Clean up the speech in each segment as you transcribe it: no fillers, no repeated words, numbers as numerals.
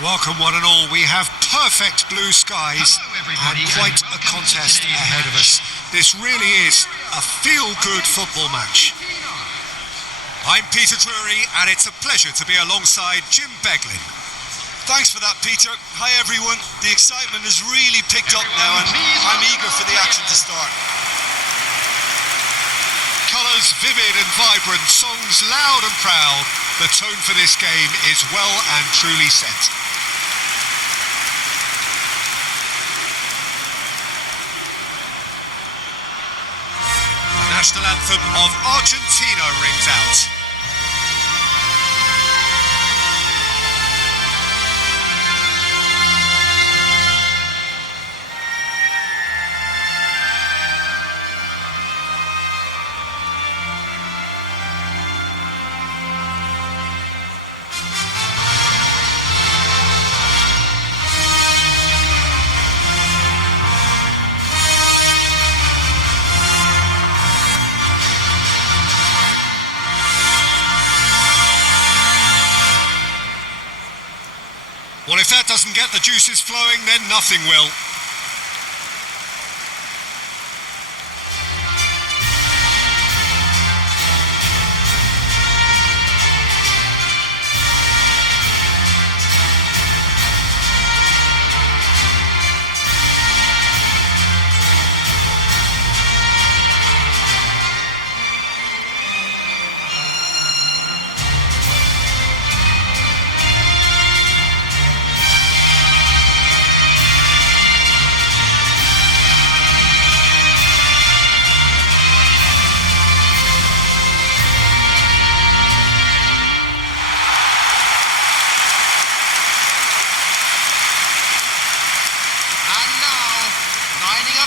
Welcome one and all. We have perfect blue skies and quite a contest ahead of us. This really is a feel-good football match. I'm Peter Drury and it's a pleasure to be alongside Jim Beglin. Thanks for that, Peter. Hi everyone. The excitement has really picked up now and I'm eager for the action to start. Colours vivid and vibrant, songs loud and proud. The tone for this game is well and truly set. The national anthem of Argentina rings out. Well, if that doesn't get the juices flowing, then nothing will.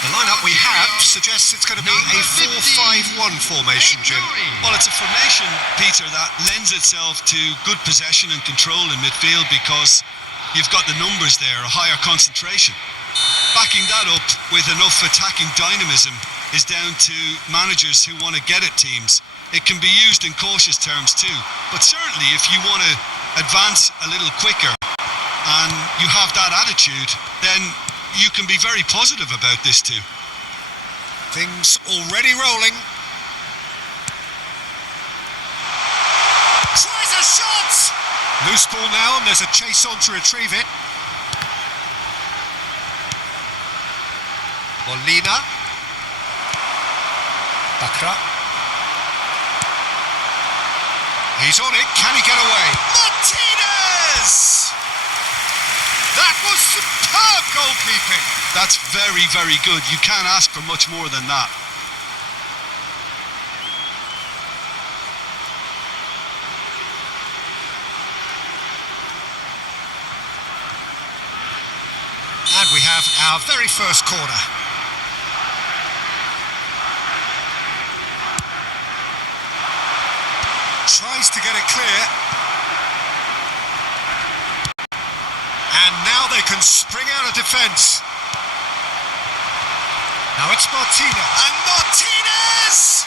The lineup we have suggests it's going to be a 4-5-1 formation, Jim. Well, it's a formation, Peter, that lends itself to good possession and control in midfield because you've got the numbers there, a higher concentration. Backing that up with enough attacking dynamism is down to managers who want to get at teams. It can be used in cautious terms too, but certainly if you want to advance a little quicker and you have that attitude, then you can be very positive about this too. Things already rolling. Tries a shot! Loose ball now and there's a chase on to retrieve it. Molina. Bakra. He's on it, can he get away? Martinez! That was superb goalkeeping. That's very, very good. You can't ask for much more than that. And we have our very first corner. Tries to get it clear. And now they can spring out of defence. Now it's Martinez. And Martinez!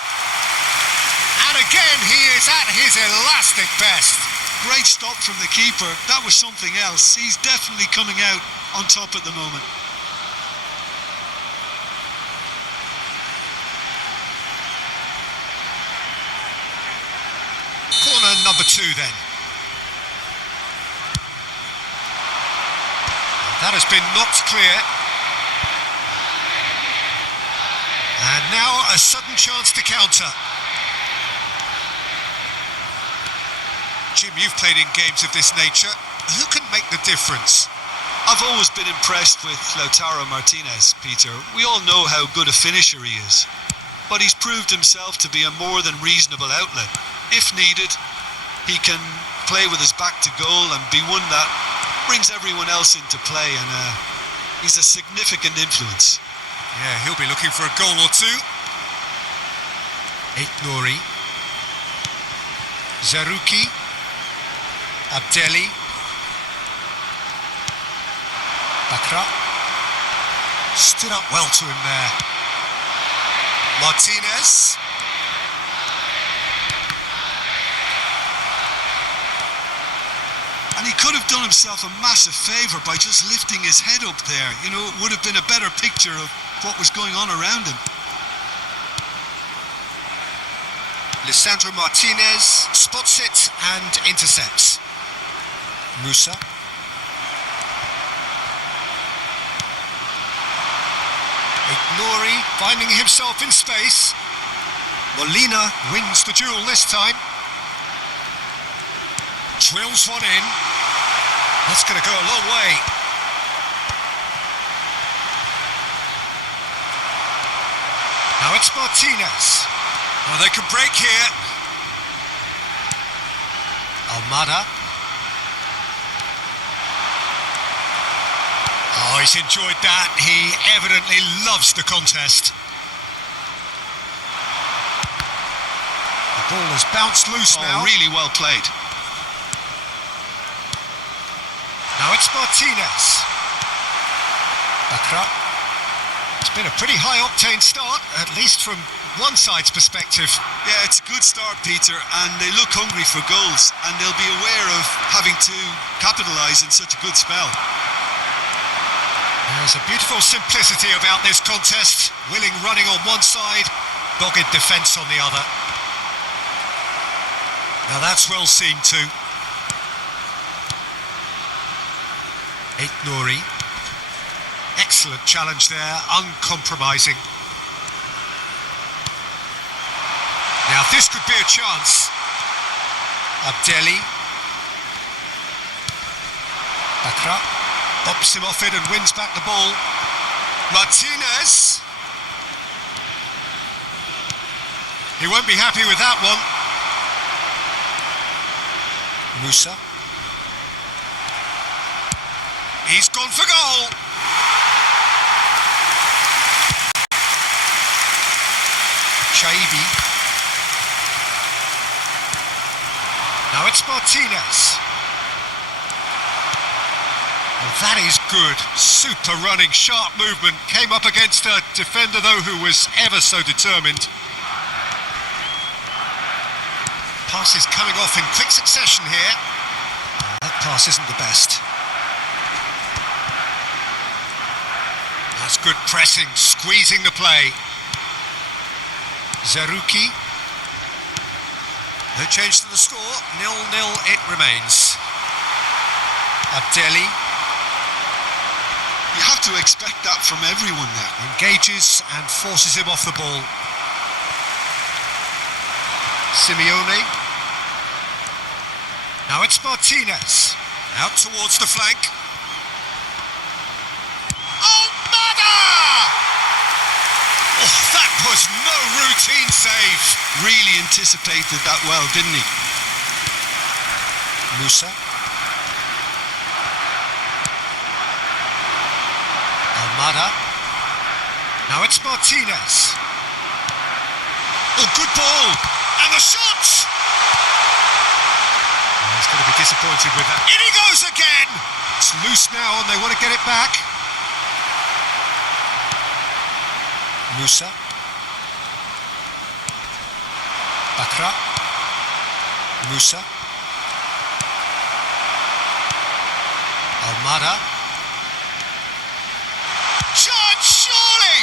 And again, he is at his elastic best. Great stop from the keeper. That was something else. He's definitely coming out on top at the moment. Corner number 2 then. That has been knocked clear. And now a sudden chance to counter. Jim, you've played in games of this nature. Who can make the difference? I've always been impressed with Lautaro Martinez, Peter. We all know how good a finisher he is. But he's proved himself to be a more than reasonable outlet. If needed, he can play with his back to goal and be one that brings everyone else into play, and he's a significant influence. Yeah, he'll be looking for a goal or two. Nouri. Zaruki. Abdelli. Bakra. Stood up well to him there. Martinez. And And he could have done himself a massive favour by just lifting his head up there. You know, it would have been a better picture of what was going on around him. Lisandro Martinez spots it and intercepts. Musa. Ignori finding himself in space. Molina wins the duel this time. Drills one in. That's going to go a long way. Now it's Martinez. Oh, they can break here. Almada. Oh, he's enjoyed that. He evidently loves the contest. The ball has bounced loose now. Really well played. Now it's Martinez. Bakra. It's been a pretty high-octane start, at least from one side's perspective. Yeah, it's a good start, Peter, and they look hungry for goals, and they'll be aware of having to capitalise in such a good spell. There's a beautiful simplicity about this contest. Willing running on one side, dogged defence on the other. Now that's well seen too. Ignori. Excellent challenge there, uncompromising. Now this could be a chance. Abdelli. Bakra. Bops him off it and wins back the ball. Martinez. He won't be happy with that one. Musa. He's gone for goal. Chaibi. Now it's Martinez. Well, that is good. Super running, sharp movement. Came up against a defender, though, who was ever so determined. Passes coming off in quick succession here. That pass isn't the best. That's good pressing, squeezing the play. Zerouki. No change to the score, 0-0 it remains. Abdelli. You have to expect that from everyone now. Engages and forces him off the ball. Simeone. Now it's Martinez. Out towards the flank. Oh, that was no routine save. Really anticipated that well, didn't he? Musa. Almada. Now it's Martinez. Oh, good ball. And the shot! Oh, he's going to be disappointed with that. In he goes again! It's loose now and they want to get it back. Musa. Bakra. Musa. Almada. Shot, surely!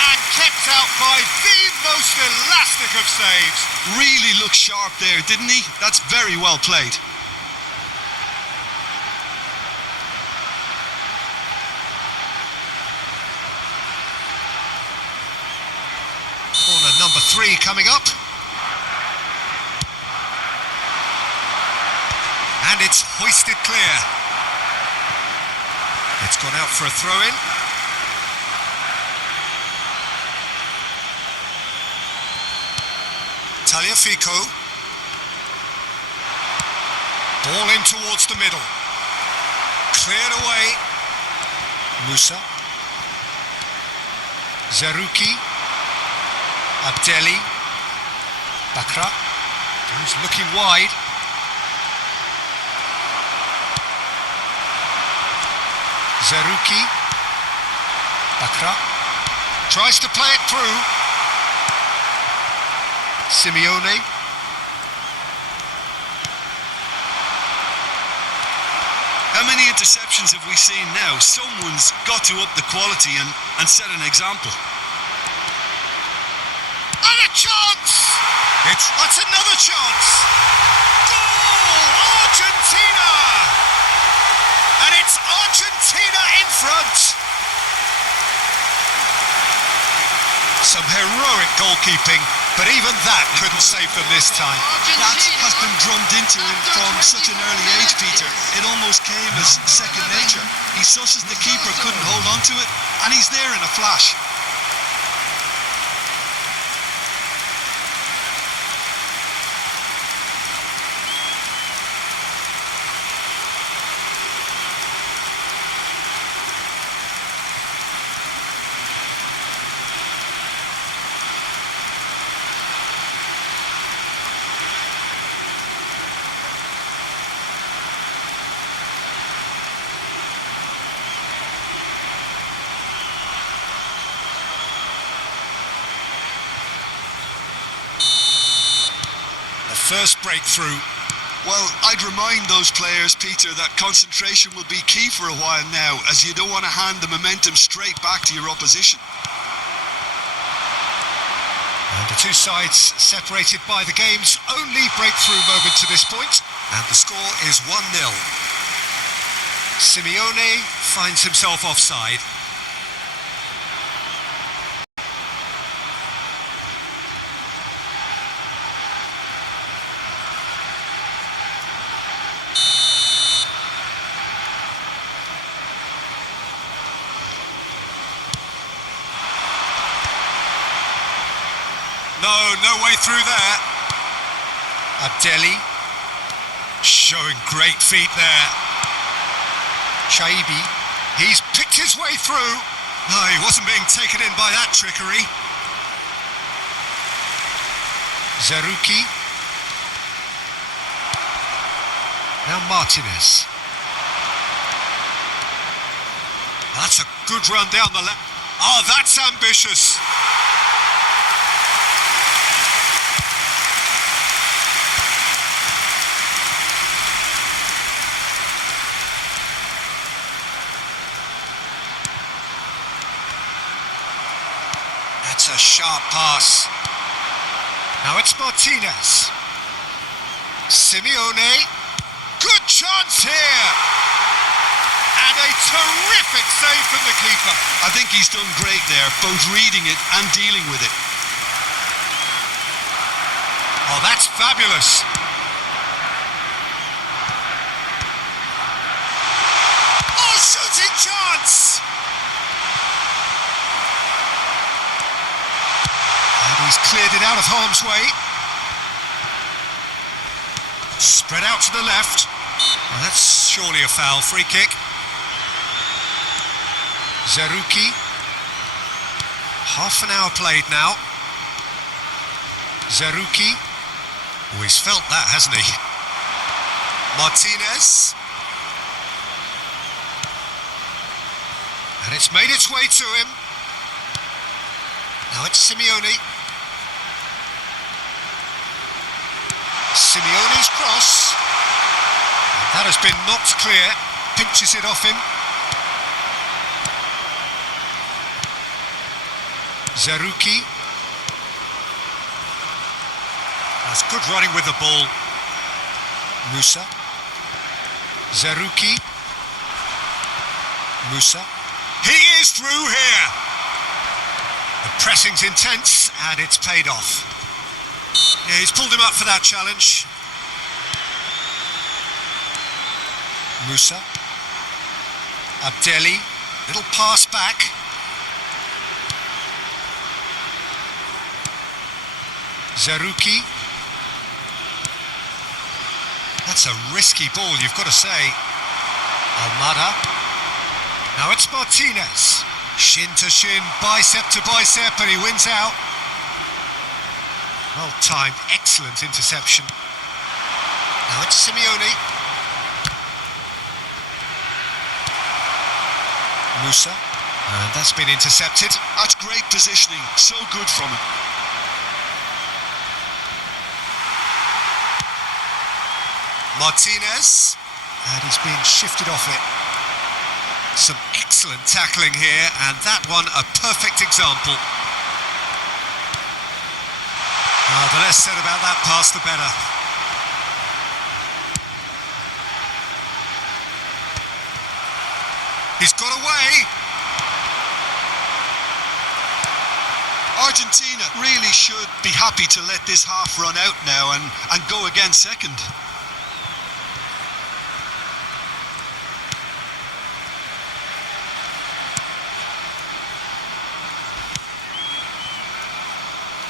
And kept out by the most elastic of saves. Really looked sharp there, didn't he? That's very well played. Corner number 3 coming up. And it's hoisted clear. It's gone out for a throw-in. Tagliafico. Ball in towards the middle. Cleared away. Musa. Zerouki. Abdelli. Bakra. He's looking wide. Zerouki. Bakra. Tries to play it through. Simeone. many interceptions have we seen now? Someone's got to up the quality and set an example. And a chance! That's another chance! Goal! Argentina! And it's Argentina in front! Some heroic goalkeeping, but even that couldn't save them this time. That has been drummed into him from such an early age, Peter. It almost came as second nature. He susses the keeper couldn't hold on to it, and he's there in a flash. First breakthrough. Well, I'd remind those players, Peter, that concentration will be key for a while now, as you don't want to hand the momentum straight back to your opposition. And the two sides separated by the game's only breakthrough moment to this point, and the score is 1-0. Simeone finds himself offside. No way through there. Abdelli showing great feet there. Chaibi, he's picked his way through. No, he wasn't being taken in by that trickery. Zerouki. Now Martinez. That's a good run down the left. Oh, that's ambitious. That's a sharp pass. Now it's Martinez. Simeone. Good chance here. And a terrific save from the keeper. I think he's done great there, both reading it and dealing with it. Oh, that's fabulous. Oh, shooting chance. And he's cleared it out of harm's way. Spread out to the left. Well, that's surely a foul. Free kick. Zerouki. Half an hour played now. Zerouki. Oh, he's felt that, hasn't he? Martinez. And it's made its way to him. Now it's Simeone. Simeone's cross. And that has been knocked clear. Pinches it off him. Zerouki. That's good running with the ball. Musa. Zerouki. Musa. He is through here. The pressing's intense and it's paid off. Yeah, he's pulled him up for that challenge. Musa. Abdelli. Little pass back. Zerouki. That's a risky ball, you've got to say. Almada. Now it's Martinez. Shin to shin, bicep to bicep, and he wins out. Well timed, excellent interception. Now it's Simeone. Musa. And that's been intercepted. That's great positioning, so good from him. Martinez. And he's been shifted off it. Some excellent tackling here, and that one a perfect example. The less said about that pass, the better. He's got away. Argentina really should be happy to let this half run out now and go again second.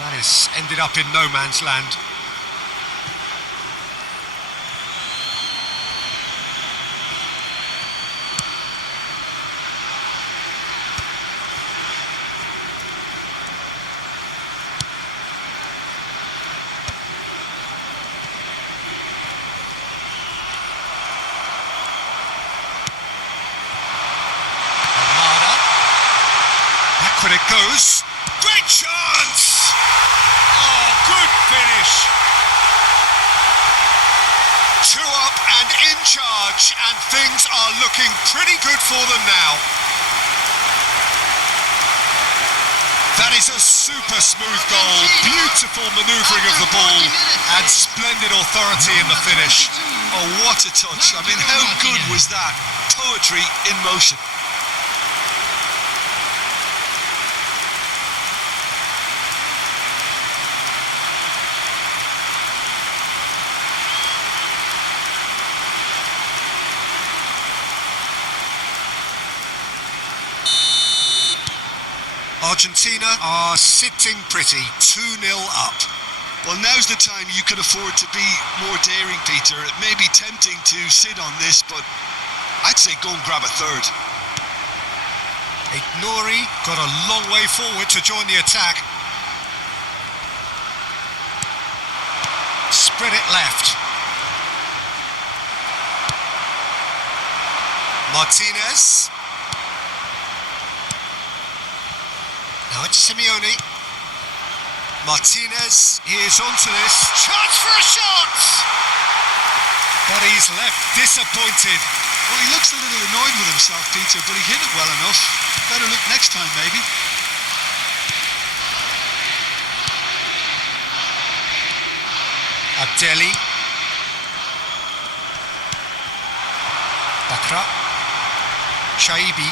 That has ended up in no man's land. Back when it goes. Great chance! Oh, good finish. 2 up and in charge, and things are looking pretty good for them now. That is a super smooth goal, beautiful manoeuvring of the ball, and splendid authority in the finish. Oh, what a touch. I mean, how good was that? Poetry in motion. Argentina are sitting pretty, 2-0 up. Well, now's the time you can afford to be more daring, Peter. It may be tempting to sit on this, but I'd say go and grab a third. Ignori got a long way forward to join the attack. Spread it left. Martinez. Now it's Simeone. Martinez is onto this. Chance for a shot! But he's left disappointed. Well, he looks a little annoyed with himself, Peter, but he hit it well enough. Better look next time, maybe. Abdelli. Bakra. Shaibi.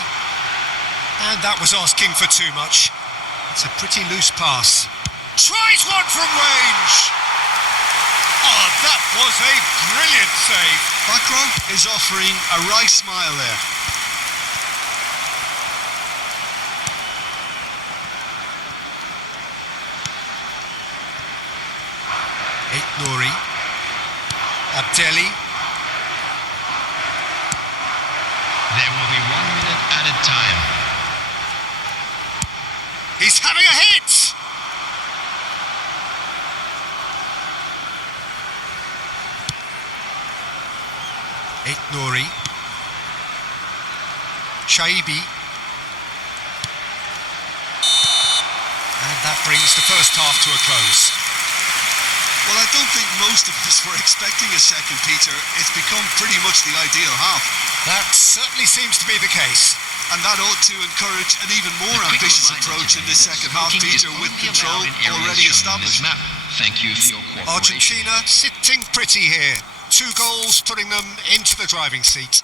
And that was asking for too much. It's a pretty loose pass. Tries one from range. Oh, that was a brilliant save. Bakra is offering a wry smile there. Nouri. Abdelli. There will be 1 minute added time. He's having a hit! Nouri. Shaibi. And that brings the first half to a close. Well, I don't think most of us were expecting a second, Peter. It's become pretty much the ideal half. That certainly seems to be the case. And that ought to encourage an even more ambitious approach in this second half, Peter, with control already established. Thank you for your cooperation. Argentina sitting pretty here. 2 goals putting them into the driving seat.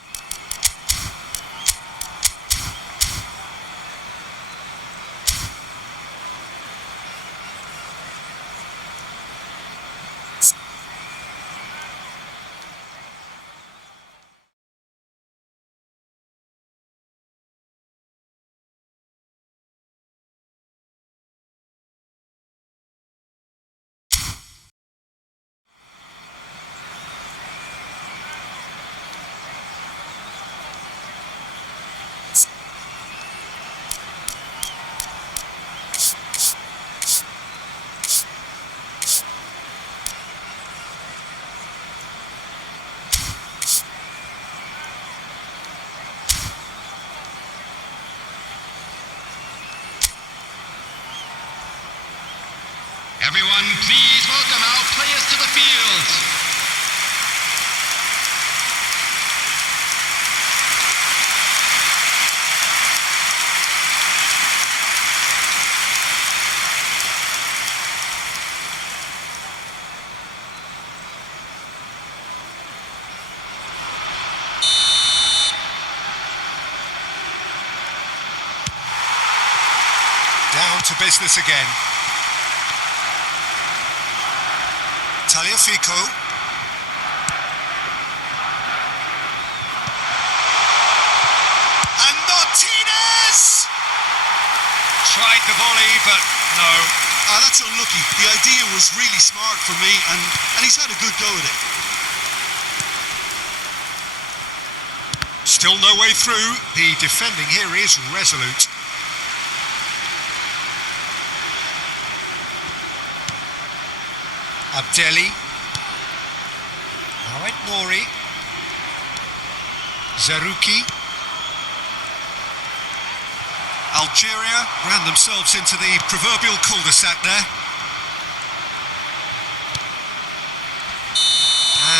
Everyone, please welcome our players to the field. to business again. Taliafico. And Martinez! Tried the volley, but no. That's unlucky. The idea was really smart for me, and he's had a good go at it. Still no way through. The defending here is resolute. Abdelli. Now Nouri. Zerouki. Algeria ran themselves into the proverbial cul-de-sac there.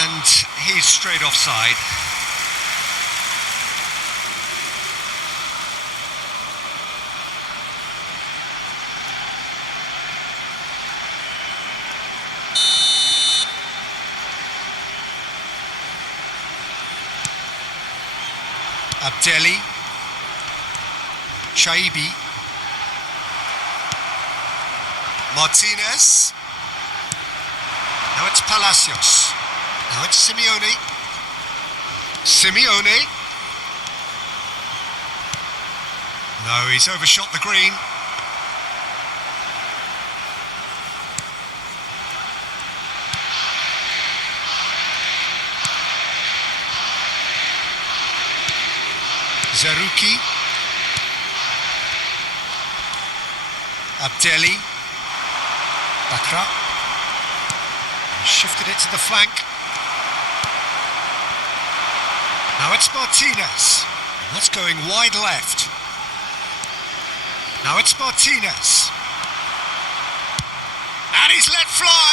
And he's straight offside. Abdelli. Shaibi. Martinez. Now it's Palacios. Now it's Simeone. Simeone. No, he's overshot the green. Zerouki. Abdelli. Bakra. Shifted it to the flank. Now it's Martinez. That's going wide left. Now it's Martinez. And he's let fly.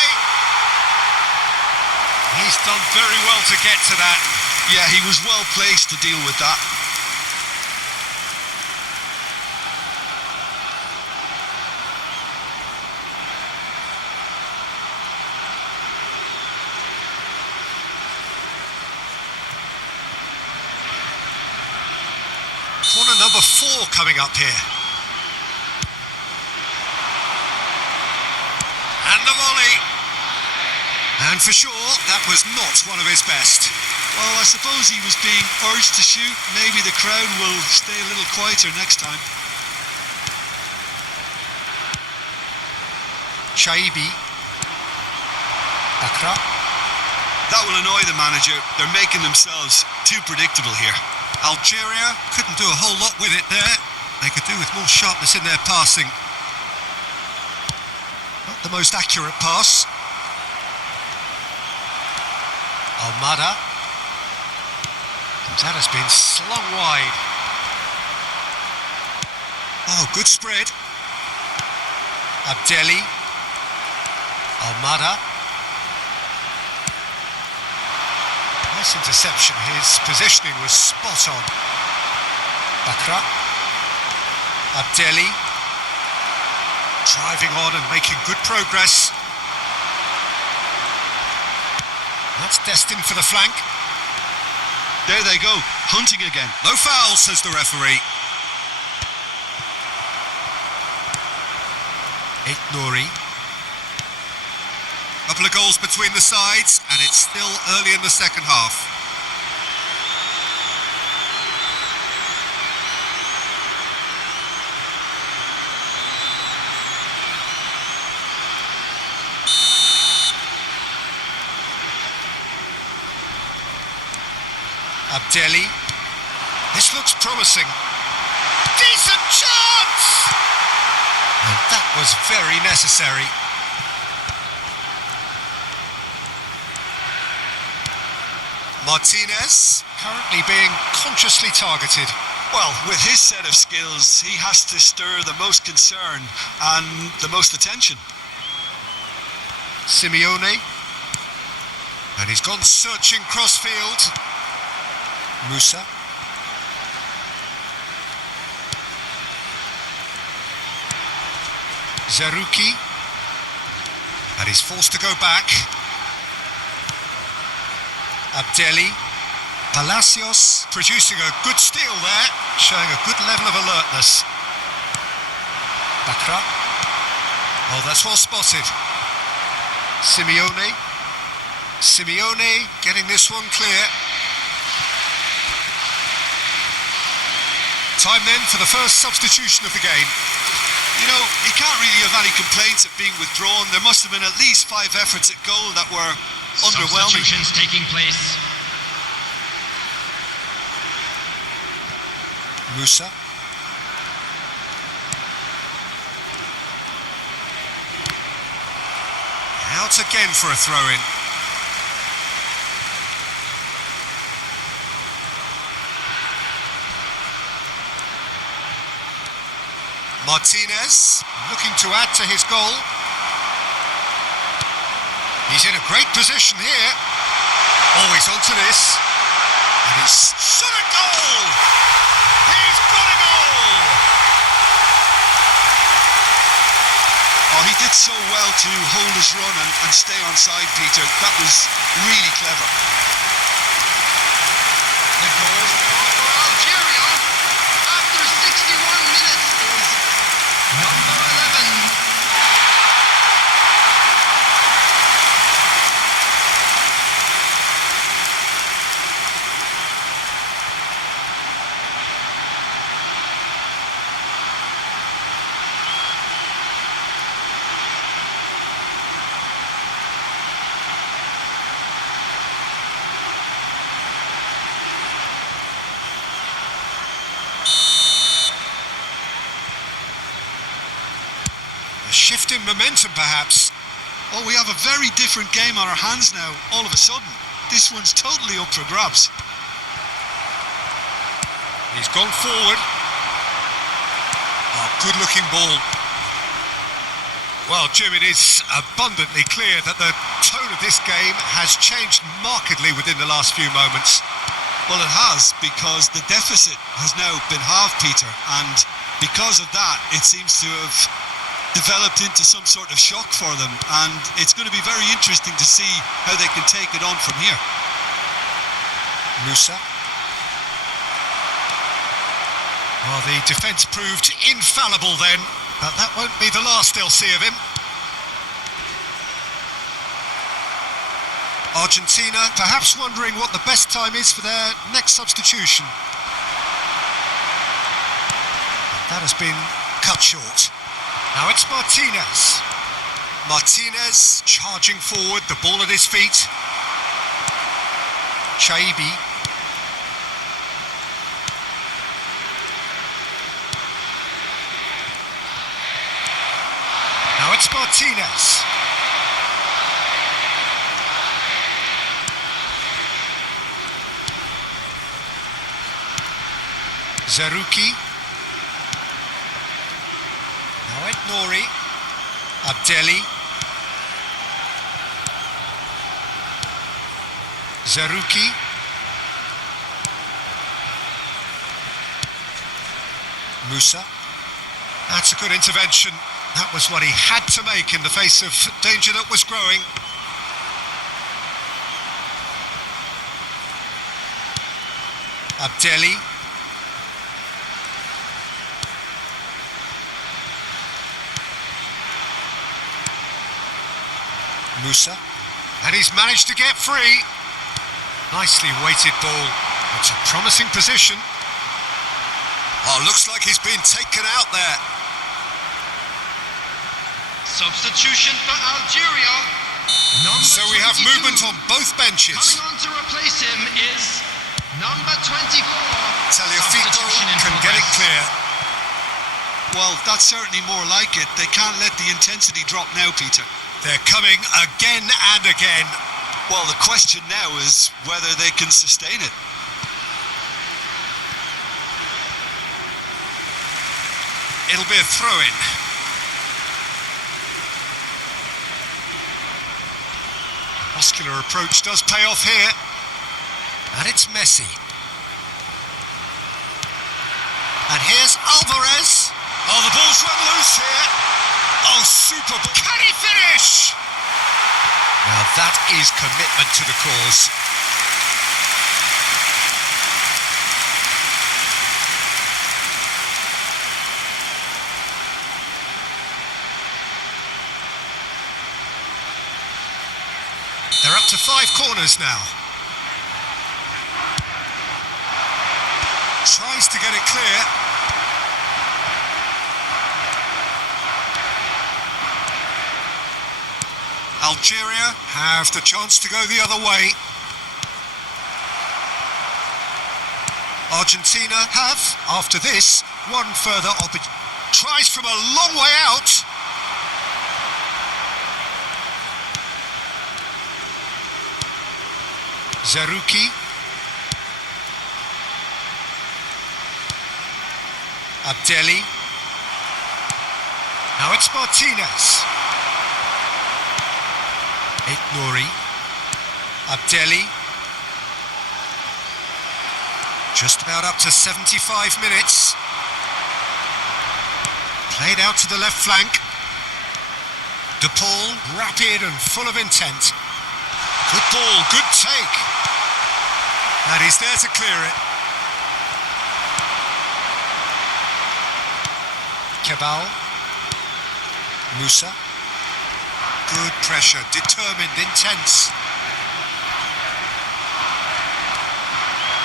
He's done very well to get to that. Yeah, he was well placed to deal with that. Corner number 4 coming up here. And the volley. And for sure, that was not one of his best. Well, I suppose he was being urged to shoot. Maybe the crowd will stay a little quieter next time. Shaibi. Bakra. That will annoy the manager. They're making themselves too predictable here. Algeria couldn't do a whole lot with it there. They could do with more sharpness in their passing. Not the most accurate pass. Almada. That has been slung wide. Oh, good spread. Abdelli. Almada. Nice interception. His positioning was spot on. Bakra. Abdelli. Driving on and making good progress. That's destined for the flank. There they go, hunting again. No foul, says the referee. Nouri. Couple of goals between the sides, and it's still early in the second half. Abdelli. This looks promising. Decent chance! And that was very necessary. Martinez, currently being consciously targeted. Well, with his set of skills, he has to stir the most concern and the most attention. Simeone. And he's gone searching crossfield. Musa. Zerouki. And he's forced to go back. Abdelli. Palacios producing a good steal there, showing a good level of alertness. Bakra. Oh, that's well spotted. Simeone getting this one clear. Time then for the first substitution of the game. You know, you can't really have any complaints of being withdrawn. There must have been at least 5 efforts at goal that were underwhelming. Substitutions taking place. Musa. Out again for a throw-in. Martinez looking to add to his goal. He's in a great position here. Always onto this. And he's shot a goal! He's got a goal! Oh, he did so well to hold his run and stay on side, Peter. That was really clever. The goal scorer for Algeria after 61 minutes is number 11. Shift in momentum, perhaps. Oh, we have a very different game on our hands now, all of a sudden. This one's totally up for grabs. He's gone forward. Oh, good-looking ball. Well, Jim, it is abundantly clear that the tone of this game has changed markedly within the last few moments. Well, it has, because the deficit has now been halved, Peter, and because of that, it seems to have developed into some sort of shock for them, and it's going to be very interesting to see how they can take it on from here. Musa. Well, the defence proved infallible then, but that won't be the last they'll see of him. Argentina perhaps wondering what the best time is for their next substitution. That has been cut short. Now it's Martinez. Martinez charging forward, the ball at his feet. Chaibi. Now it's Martinez. Zerouki. Now it's Nouri. Abdelli. Zerouki. Musa. That's a good intervention. That was what he had to make in the face of danger that was growing. Abdelli. Musa. And he's managed to get free. Nicely weighted ball. It's a promising position. Oh, looks like he's been taken out there. Substitution for Algeria. So we have 22. movement on both benches. Coming on to replace him is number 24. Tagliafico Substitution in can get it progress. clear. Well, that's certainly more like it. They can't let the intensity drop now, Peter. They're coming again and again. Well, the question now is whether they can sustain it. It'll be a throw-in. Muscular approach does pay off here. And it's Messi. And here's Alvarez. Oh, the ball's run loose here. Oh, super. Can he finish? Now that is commitment to the cause. corners now. Tries to get it clear. Algeria have the chance to go the other way. Argentina have, after this, one further opportunity. Tries from a long way out. Zerouki. Abdelli. Now it's Martinez. Nouri. Abdelli. Just about up to 75 minutes. Played out to the left flank. De Paul, rapid and full of intent. Good ball, good take. And he's there to clear it. Cabal. Musa. Good pressure, determined, intense.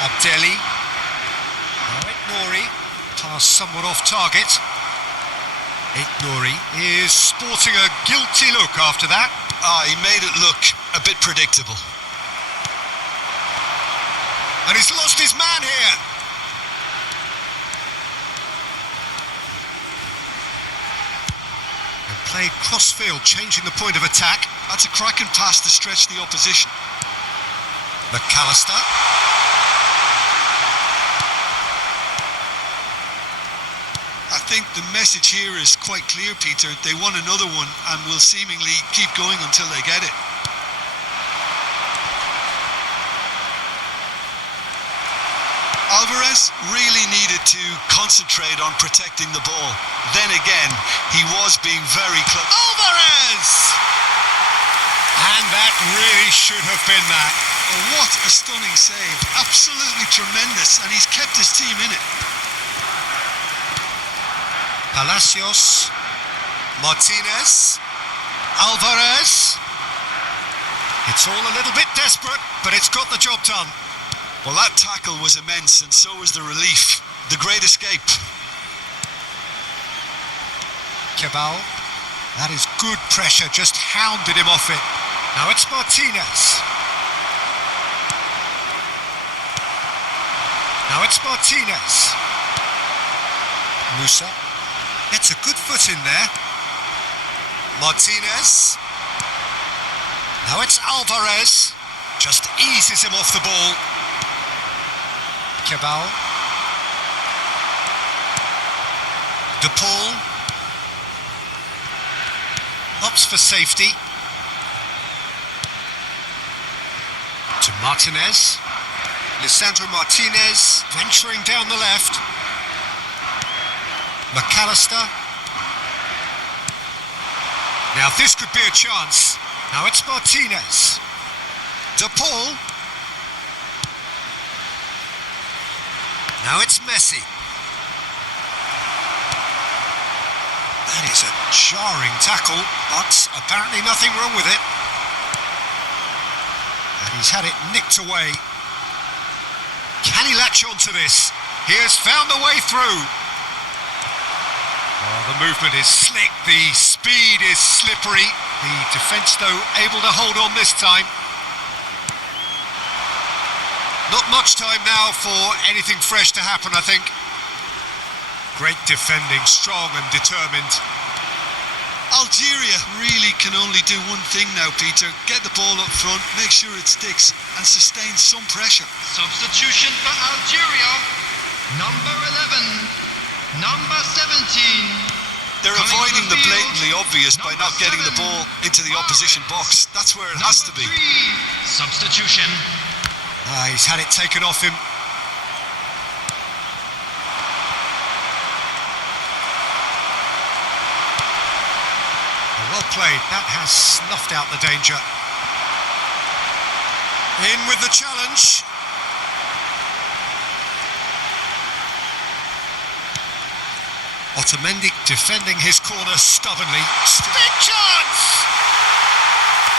Abdelli. Nouri. Pass somewhat off target. Nouri is sporting a guilty look after that. He made it look a bit predictable. And he's lost his man here. And played cross-field, changing the point of attack. That's a cracking pass to stretch the opposition. McAllister. I think the message here is quite clear, Peter. They want another one and will seemingly keep going until they get it. Alvarez really needed to concentrate on protecting the ball. Then again, he was being very close. Alvarez! And that really should have been that. Oh, what a stunning save. Absolutely tremendous, and he's kept his team in it. Palacios. Martinez. Alvarez. It's all a little bit desperate, but it's got the job done. Well, that tackle was immense, and so was the relief. The great escape. Cabal. That is good pressure, just hounded him off it. Now it's Martinez. Now it's Martinez. Musa gets a good foot in there. Martinez. Now it's Alvarez. Just eases him off the ball. Cabal. De Paul. Opts for safety. To Martinez. Lisandro Martinez venturing down the left. McAllister. Now this could be a chance. Now it's Martinez. De Paul. Now it's Messi. That is a jarring tackle, but apparently nothing wrong with it. And he's had it nicked away. Can he latch on to this? He has found a way through. Oh, the movement is slick, the speed is slippery. The defence, though, able to hold on this time. Not much time now for anything fresh to happen, I think. Great defending, strong and determined. Algeria really can only do one thing now, Peter. Get the ball up front, make sure it sticks, and sustain some pressure. Substitution for Algeria. Number 11. Number 17. They're avoiding the blatantly obvious by not getting the ball into the opposition box. That's where it has to be. Substitution. He's had it taken off him. Well played. That has snuffed out the danger. In with the challenge. Otamendi defending his corner stubbornly. Big chance!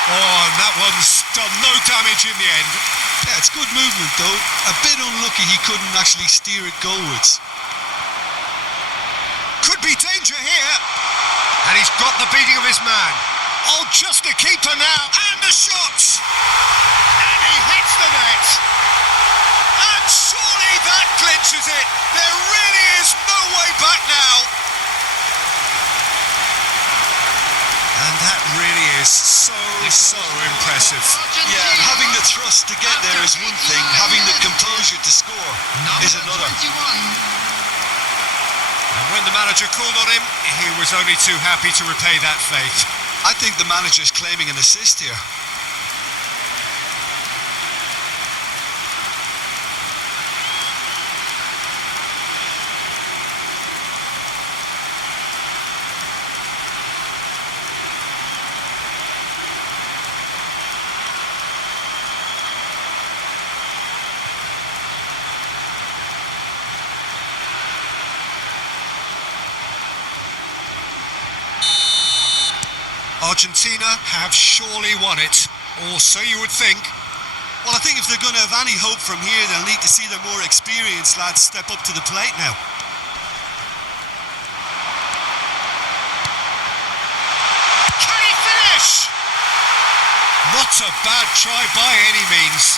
Oh, and that one's done no damage in the end. Yeah, it's good movement though. A bit unlucky he couldn't actually steer it goalwards. Could be danger here. And he's got the beating of his man. Oh, just the keeper now. And the shots. And he hits the net. And surely that clinches it. There really is no way back now. And that really is so impressive. Yeah, having the thrust to get there is one thing. Having the composure to score is another. And when the manager called on him, he was only too happy to repay that faith. I think the manager's claiming an assist here. Argentina have surely won it, or so you would think. Well, I think if they're going to have any hope from here, they'll need to see their more experienced lads step up to the plate now. Can he finish? Not a bad try by any means.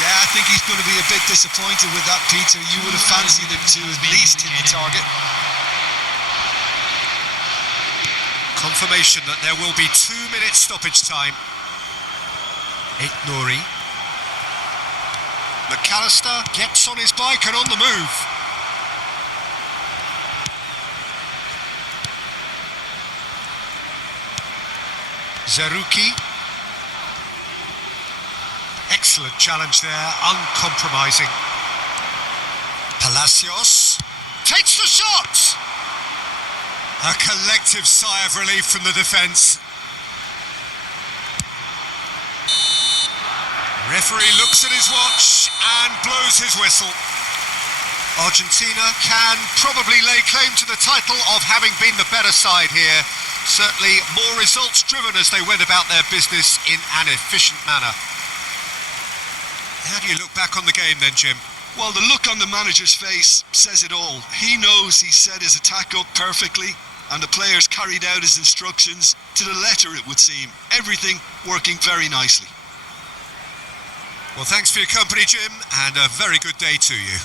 Yeah, I think he's going to be a bit disappointed with that, Peter. You would have fancied him to at least hit the target. Confirmation that there will be 2 minutes stoppage time. Nouri. McAllister gets on his bike and on the move. Zerouki. Excellent challenge there, uncompromising. Palacios takes the shot. A collective sigh of relief from the defence. Referee looks at his watch and blows his whistle. Argentina can probably lay claim to the title of having been the better side here. Certainly more results driven as they went about their business in an efficient manner. How do you look back on the game then, Jim? Well, the look on the manager's face says it all. He knows he set his attack up perfectly, and the players carried out his instructions to the letter, it would seem. Everything working very nicely. Well, thanks for your company, Jim, and a very good day to you.